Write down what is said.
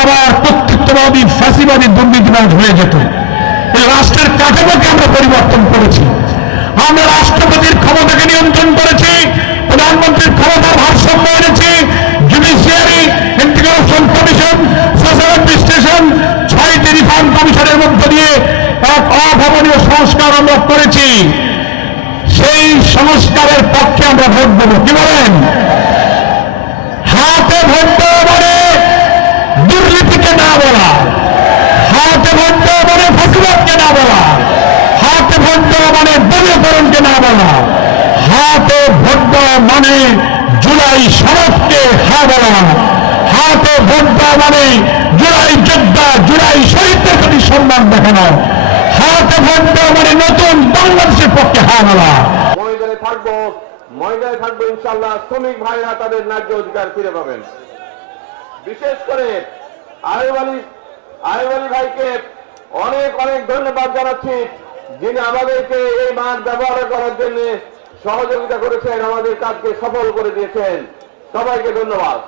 আবার কর্তৃত্ববাদী ফ্যাসিবাদী দুর্নীতিবাজ হয়ে যেত। এই রাষ্ট্রের কাঠামোকে আমরা পরিবর্তন করেছি। আমরা রাষ্ট্রপতির ক্ষমতাকে নিয়ন্ত্রণ করেছি, প্রধানমন্ত্রীর ক্ষমতার ভারসাম্য এনেছি, judiciary, integration commission, social administration, 6টি রিফর্ম কমিশনের মধ্য দিয়ে এক অভাবনীয় সংস্কার আমরা করেছি। সেই সংস্কারের পক্ষে আমরা ভোট দেব। কি বলেন? হাতে ভোট দেওয়া মানে দুর্নীতিকে না বলা, হাতে ভোট দেওয়া মানে ফ্যাসিবাদকে না বলা, হাতে ভোট দেওয়া মানে দলীয়করণকে না বলা, হাতে ভোট দেওয়া মানে জুলাই সনদকে হা বলা, হাতে ভোট দেওয়া মানে জুলাই যোদ্ধা, জুলাই শহীদদের প্রতি সম্মান দেখানো, হাতে ভোট দেওয়া মানে নতুন বাংলাদেশের পক্ষে হা বলা। ময়দানে থাকবো ইনশাআল্লাহ। শ্রমিক ভাইরা তাদের ন্যায্য অধিকার ফিরে পাবেন। বিশেষ করে আইয়ুব আলী ভাইকে অনেক অনেক ধন্যবাদ জানাচ্ছি, যিনি আমাদেরকে এই মাঠ ব্যবহার করার জন্য সহযোগিতা করেছেন, আমাদের কাজকে সফল করে দিয়েছেন। সবাইকে ধন্যবাদ।